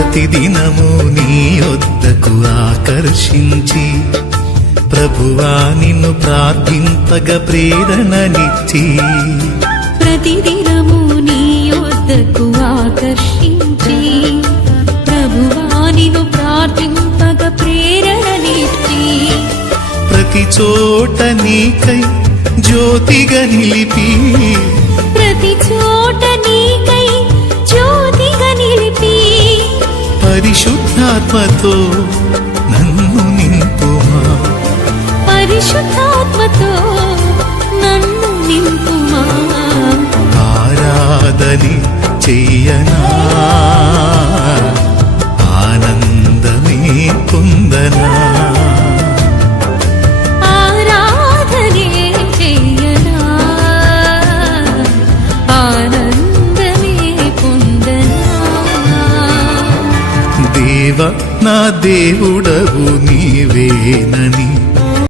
ప్రతిదినము నీ యొద్దకు ఆకర్షించి ప్రభువా నిన్ను ప్రార్థింపగ ప్రేరణనిచ్చి ప్రతిదినము నీ యొద్దకు ఆకర్షించి ప్రభువా నిన్ను ప్రార్థింపగ ప్రేరణనిచ్చి ప్రతి చోట నీకై జ్యోతిగా నిలిపి ప్రతి చోట నీకై జ్యోతిగా నిలిపి పరిశుద్ధాత్మతో నన్ను నింపుమా పరిశుద్ధాత్మతో నన్ను నింపుమా ఆరాధని చెయ్యనా ఆనందమే పొందనా ఆరాధనే చెయ్యనా ఆనందమే పొందనా దేవ నా దేవుడవు నీవేనని